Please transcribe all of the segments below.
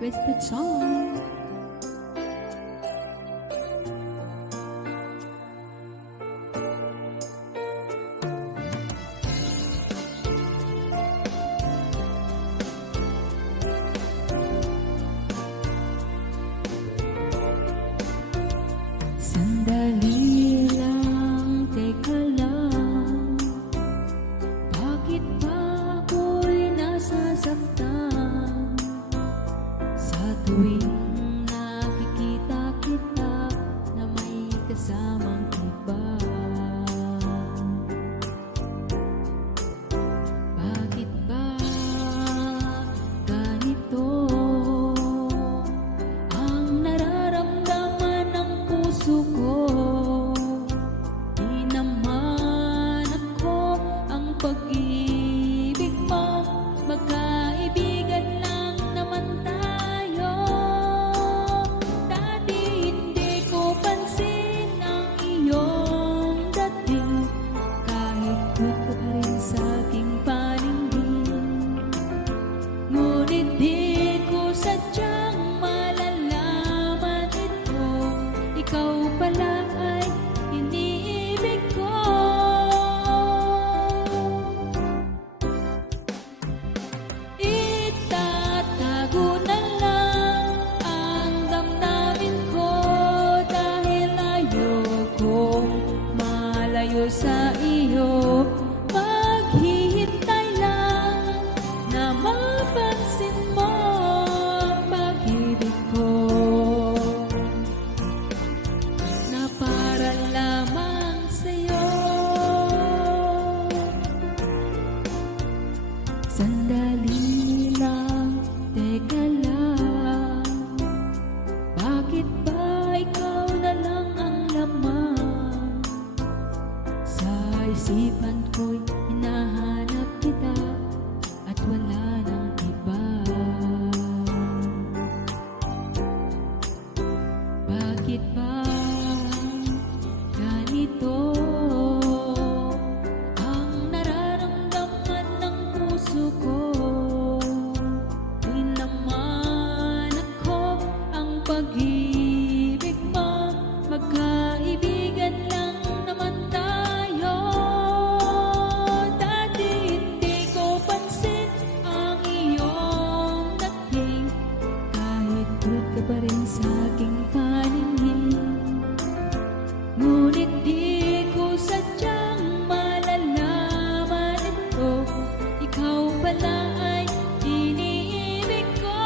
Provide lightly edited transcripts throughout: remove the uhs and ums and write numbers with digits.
requested song. Sandali lang, teka lang, bakit ba ako'y nasasaktan? Sa tuwing nakikita kita na may kasamang iba, bakit ba ganito ang nararamdaman ng puso ko? Di naman ako ang pag-ibig mo, magkaibigan lang naman tayo. Dati hindi ko pansin ang iyong dating, kahit good ka pa rin sa aking paningin. Ngunit di ko sadyang malalaman ito, ikaw pala ay iniibig ko. Itatago na lang ang damdamin ko dahil ayokong malayo sa iyo. Maghihintay lang na mapansin mo ang pag-ibig ko, na para lamang sa'yo. Sandali lang, teka lang, bakit ba ikaw na lang ang laman? Sa isipan ko'y hinahanap kita at wala nang iba. Bakit ba ganito ang nararamdaman ng puso ko? Di naman ako ang pag-ibig mo, magkaibigan lang naman tayo. Dati hindi ko pansin ang iyong dating, kahit good ka pa rin sa aking paningin. Ngunit di ko sadyang malalaman ito, ikaw pala ay iniibig ko.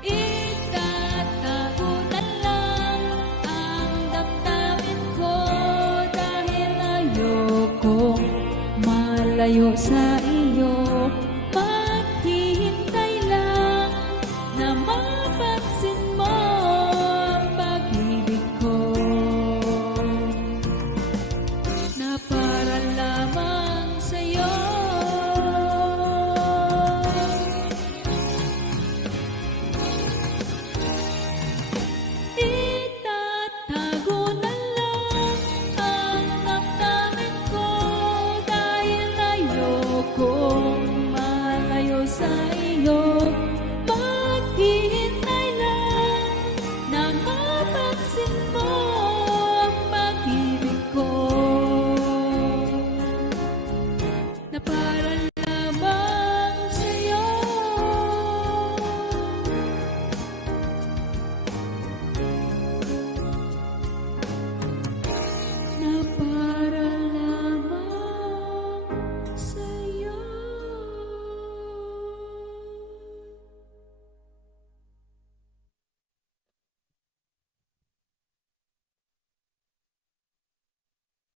Itatago na lang ang damdamin ko dahil ayokong malayo sa